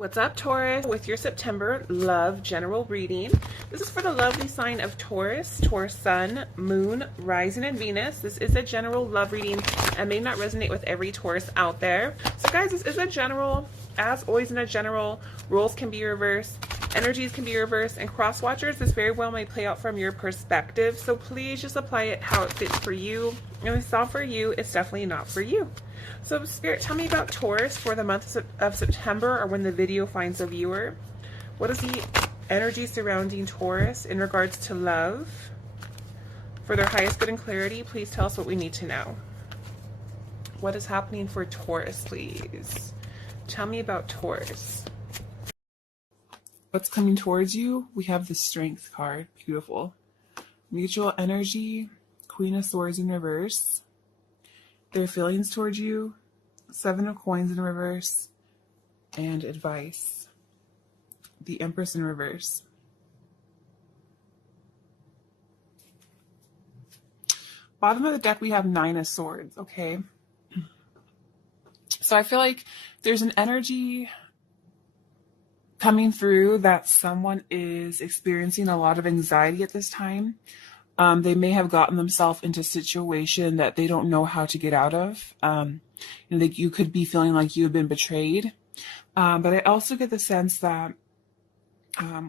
What's up, Taurus? With your September love general reading. This is for the lovely sign of Taurus, Taurus Sun, Moon, Rising, and Venus. This is a general love reading and may not resonate with every Taurus out there. So guys, this is a general. As always in a general, roles can be reversed, energies can be reversed, and cross watchers, this very well may play out from your perspective. So please just apply it how it fits for you. And if it's not for you, it's definitely not for you. So Spirit, tell me about Taurus for the month of September, or when the video finds a viewer. What is the energy surrounding Taurus in regards to love? For their highest good and clarity, please tell us what we need to know. What is happening for Taurus, please? Tell me about Taurus. What's coming towards you? We have the Strength card. Beautiful. Mutual energy, Queen of Swords in reverse. Their feelings towards you, Seven of Coins in reverse, and advice. The Empress in reverse. Bottom of the deck, we have Nine of Swords, okay? So I feel like there's an energy coming through that someone is experiencing a lot of anxiety at this time. They may have gotten themselves into a situation that they don't know how to get out of. You could be feeling like you've been betrayed. But I also get the sense that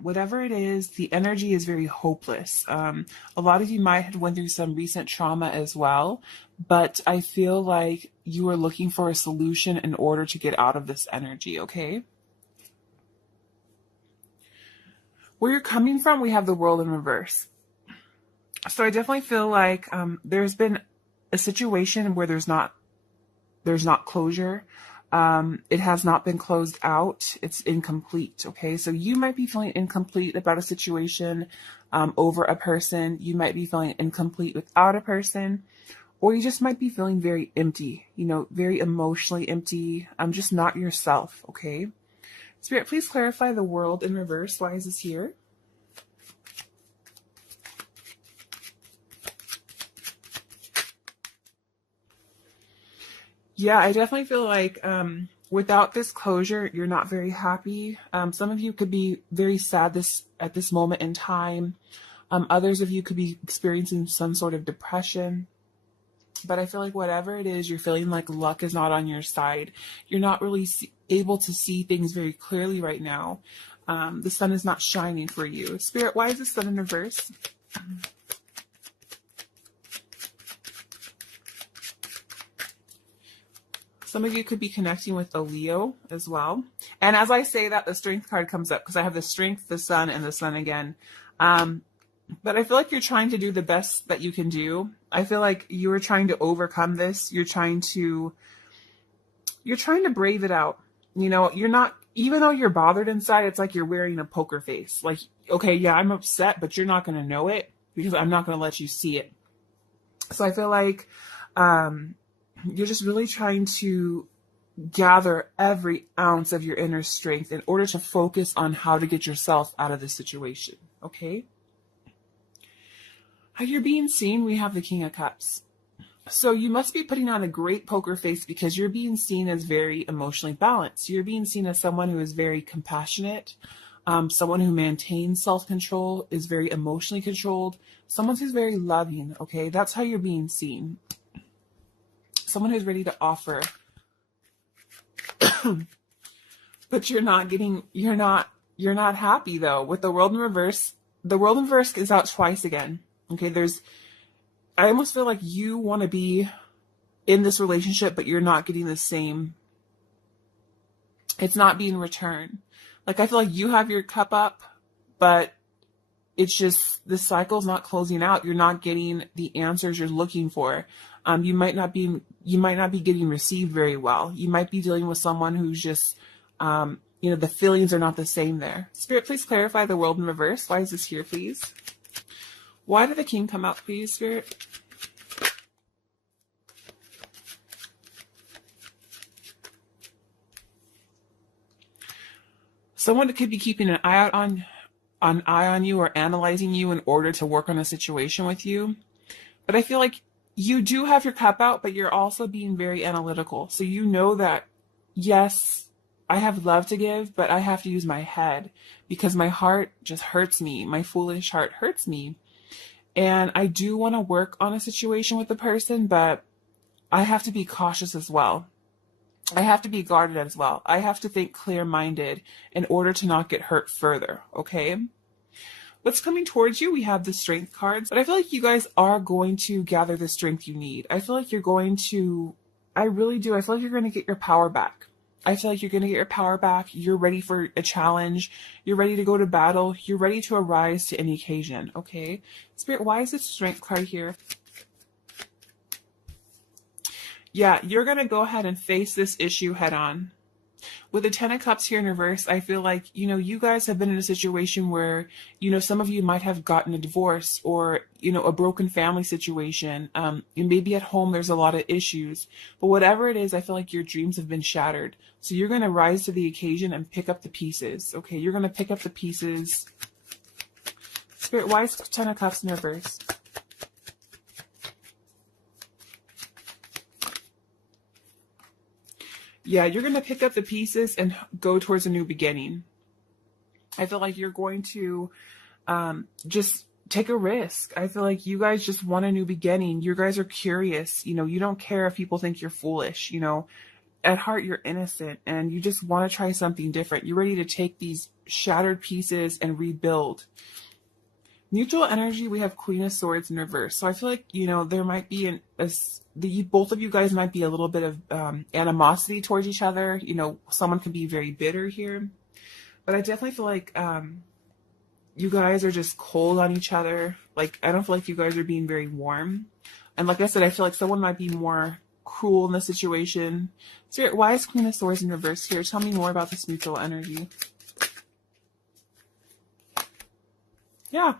whatever it is, the energy is very hopeless. A lot of you might have went through some recent trauma as well, but I feel like you are looking for a solution in order to get out of this energy, okay? Where you're coming from, we have the World in reverse. So I definitely feel like there's been a situation where there's not closure. It has not been closed out. It's incomplete. Okay. So you might be feeling incomplete about a situation, over a person. You might be feeling incomplete without a person, or you just might be feeling very empty, very emotionally empty. Just not yourself. Okay. Spirit, please clarify the World in reverse. Why is this here? Yeah, I definitely feel like without this closure, you're not very happy. Some of you could be very sad at this moment in time. Others of you could be experiencing some sort of depression. But I feel like whatever it is, you're feeling like luck is not on your side. You're not really able to see things very clearly right now. The sun is not shining for you. Spirit, why is the sun in reverse? Some of you could be connecting with a Leo as well. And as I say that, the Strength card comes up because I have the Strength, the Sun, and the Sun again. But I feel like you're trying to do the best that you can do. I feel like you are trying to overcome this. You're trying to brave it out. You're not, even though you're bothered inside, it's like you're wearing a poker face. Like, okay, yeah, I'm upset, but you're not going to know it because I'm not going to let you see it. So I feel like, you're just really trying to gather every ounce of your inner strength in order to focus on how to get yourself out of this situation, okay? How you're being seen, we have the King of Cups. So you must be putting on a great poker face because you're being seen as very emotionally balanced. You're being seen as someone who is very compassionate, someone who maintains self-control, is very emotionally controlled, someone who's very loving, okay? That's how you're being seen. Someone who's ready to offer, but you're not happy though. With the World in reverse, the World in reverse is out twice again. Okay. I almost feel like you want to be in this relationship, but you're not getting the same. It's not being returned. Like, I feel like you have your cup up, but it's just, the cycle's not closing out. You're not getting the answers you're looking for. You might not be getting received very well. You might be dealing with someone who's just, the feelings are not the same there. Spirit, please clarify the World in reverse. Why is this here, please? Why did the King come out, please, Spirit? Someone could be keeping an eye out on you or analyzing you in order to work on a situation with you. But I feel like you do have your cup out, but you're also being very analytical. So you know that, yes, I have love to give, but I have to use my head because my heart just hurts me. My foolish heart hurts me. And I do want to work on a situation with the person, but I have to be cautious as well. I have to be guarded as well. I have to think clear-minded in order to not get hurt further, okay? What's coming towards you? We have the strength cards, but I feel like you guys are going to gather the strength you need. I feel like you're going to, I really do. I feel like you're going to get your power back. I feel like you're going to get your power back. You're ready for a challenge. You're ready to go to battle. You're ready to arise to any occasion, okay? Spirit, why is this strength card here? Yeah, you're going to go ahead and face this issue head on. With the Ten of Cups here in reverse, I feel like, you guys have been in a situation where, some of you might have gotten a divorce or, a broken family situation. And maybe at home there's a lot of issues. But whatever it is, I feel like your dreams have been shattered. So you're going to rise to the occasion and pick up the pieces. Okay, you're going to pick up the pieces. Spirit, why is Ten of Cups in reverse? Yeah, you're going to pick up the pieces and go towards a new beginning. I feel like you're going to just take a risk. I feel like you guys just want a new beginning. You guys are curious. You don't care if people think you're foolish. At heart, you're innocent and you just want to try something different. You're ready to take these shattered pieces and rebuild. Mutual energy, we have Queen of Swords in reverse. So I feel like, there might be both of you guys might be a little bit of animosity towards each other. Someone can be very bitter here. But I definitely feel like you guys are just cold on each other. Like, I don't feel like you guys are being very warm. And like I said, I feel like someone might be more cruel in the situation. Spirit, why is Queen of Swords in reverse here? Tell me more about this mutual energy. Yeah.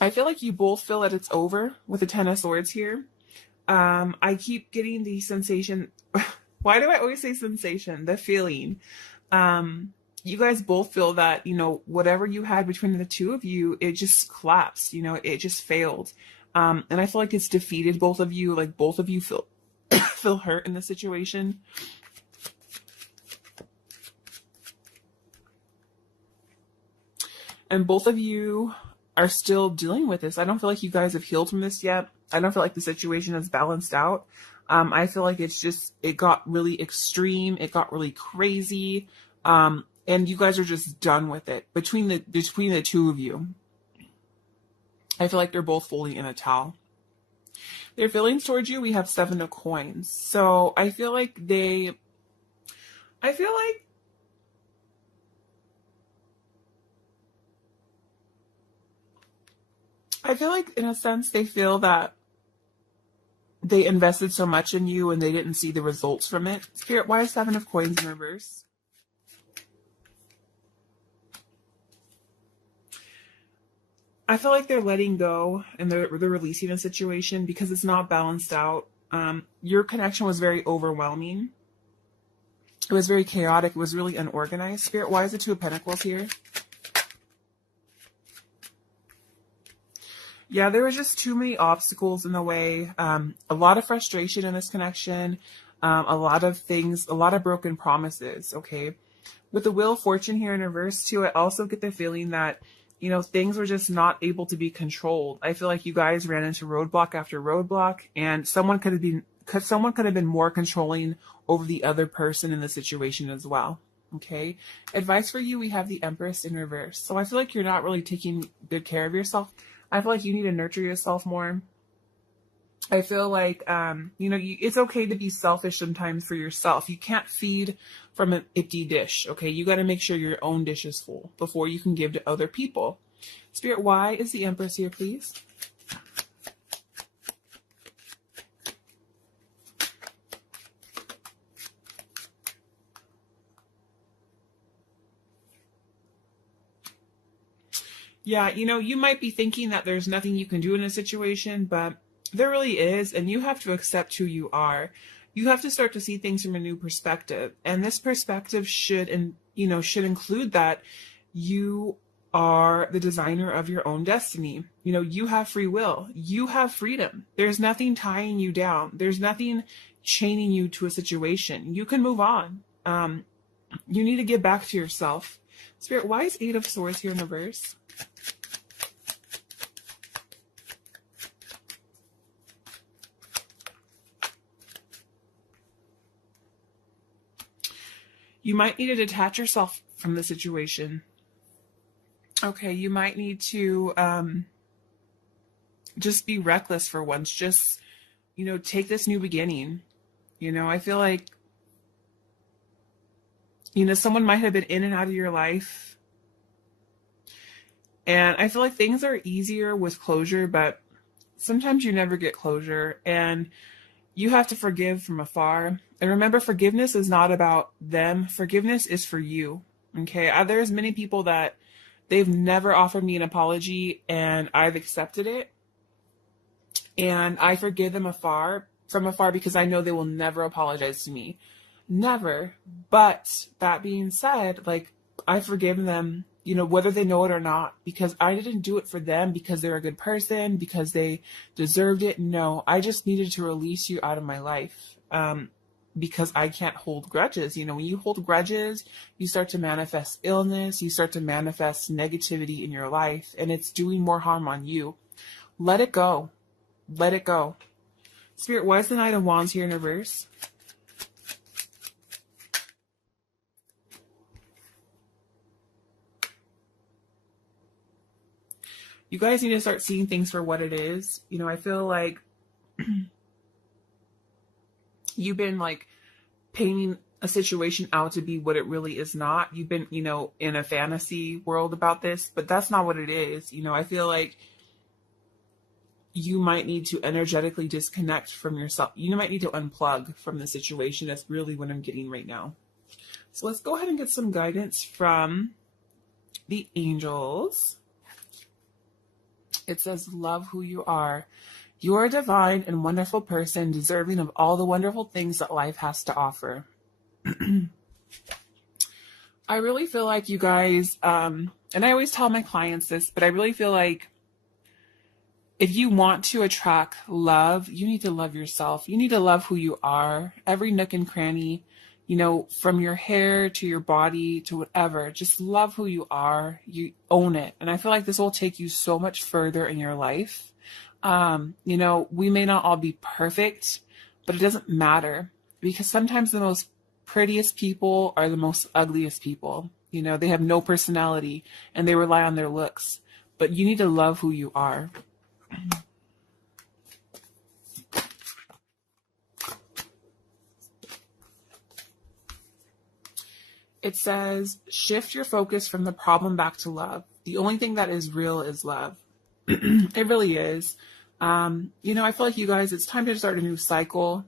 I feel like you both feel that it's over with the Ten of Swords here. I keep getting the sensation. Why do I always say sensation? The feeling. You guys both feel that, whatever you had between the two of you, it just collapsed. It just failed. And I feel like it's defeated both of you. Like both of you feel feel hurt in the situation. And both of you are still dealing with this. I don't feel like you guys have healed from this yet. I don't feel like the situation is balanced out. I feel like it got really extreme. It got really crazy. And you guys are just done with it. Between the two of you, I feel like they're both fully in a towel. Their feelings towards you, we have Seven of Coins. So I feel like in a sense they feel that they invested so much in you and they didn't see the results from it. Spirit, why is Seven of Coins in reverse? I feel like they're letting go and they're releasing a situation because it's not balanced out. Your connection was very overwhelming. It was very chaotic. It was really unorganized. Spirit, why is the Two of Pentacles here? Yeah, there was just too many obstacles in the way. A lot of frustration in this connection. A lot of things, a lot of broken promises, okay? With the Wheel of Fortune here in reverse too, I also get the feeling that, things were just not able to be controlled. I feel like you guys ran into roadblock after roadblock and someone could have been more controlling over the other person in the situation as well. Okay. Advice for you, we have the Empress in reverse. So I feel like you're not really taking good care of yourself. I feel like you need to nurture yourself more. I feel like, it's okay to be selfish sometimes for yourself. You can't feed from an empty dish, okay? You got to make sure your own dish is full before you can give to other people. Spirit, why is the Empress here, please? Yeah, you might be thinking that there's nothing you can do in a situation, but there really is, and you have to accept who you are. You have to start to see things from a new perspective, and this perspective should include that you are the designer of your own destiny. You have free will. You have freedom. There's nothing tying you down. There's nothing chaining you to a situation. You can move on. You need to get back to yourself. Spirit, why is 8 of Swords here in reverse? You might need to detach yourself from the situation. Okay, you might need to just be reckless for once. Just, take this new beginning. I feel like, someone might have been in and out of your life. And I feel like things are easier with closure, but sometimes you never get closure. And you have to forgive from afar. And remember, forgiveness is not about them. Forgiveness is for you. Okay? There's many people that they've never offered me an apology, and I've accepted it. And I forgive them from afar because I know they will never apologize to me. Never. But that being said, I forgive them, whether they know it or not, because I didn't do it for them because they're a good person, because they deserved it. No, I just needed to release you out of my life. Because I can't hold grudges. When you hold grudges, you start to manifest illness, you start to manifest negativity in your life, and it's doing more harm on you. Let it go. Let it go. Spirit, why is the Knight of Wands here in reverse? You guys need to start seeing things for what it is. I feel like you've been painting a situation out to be what it really is not. You've been, in a fantasy world about this, but that's not what it is. I feel like you might need to energetically disconnect from yourself. You might need to unplug from the situation. That's really what I'm getting right now. So let's go ahead and get some guidance from the angels. It says, love who you are. You're a divine and wonderful person, deserving of all the wonderful things that life has to offer. I really feel like you guys, and I always tell my clients this, but I really feel like if you want to attract love, you need to love yourself. You need to love who you are. Every nook and cranny, from your hair to your body to whatever, just love who you are. You own it. And I feel like this will take you so much further in your life. We may not all be perfect, but it doesn't matter, because sometimes the most prettiest people are the most ugliest people. They have no personality and they rely on their looks, but you need to love who you are. It says, shift your focus from the problem back to love. The only thing that is real is love. It really is. I feel like you guys, it's time to start a new cycle.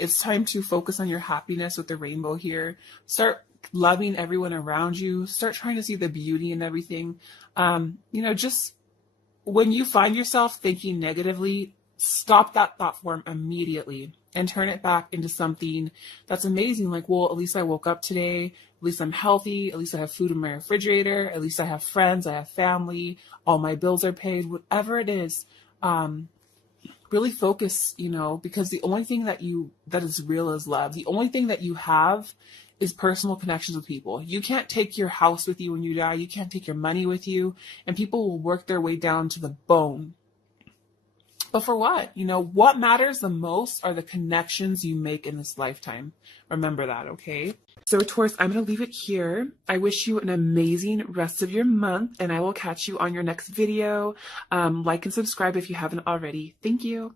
It's time to focus on your happiness with the rainbow here. Start loving everyone around you. Start trying to see the beauty in everything. Just when you find yourself thinking negatively, stop that thought form immediately and turn it back into something that's amazing. Well, at least I woke up today. At least I'm healthy. At least I have food in my refrigerator. At least I have friends. I have family. All my bills are paid. Whatever it is, really focus, because the only thing that is real is love. The only thing that you have is personal connections with people. You can't take your house with you when you die. You can't take your money with you, and people will work their way down to the bone. But for what? What matters the most are the connections you make in this lifetime. Remember that, okay? So Taurus, I'm going to leave it here. I wish you an amazing rest of your month, and I will catch you on your next video. Like and subscribe if you haven't already. Thank you.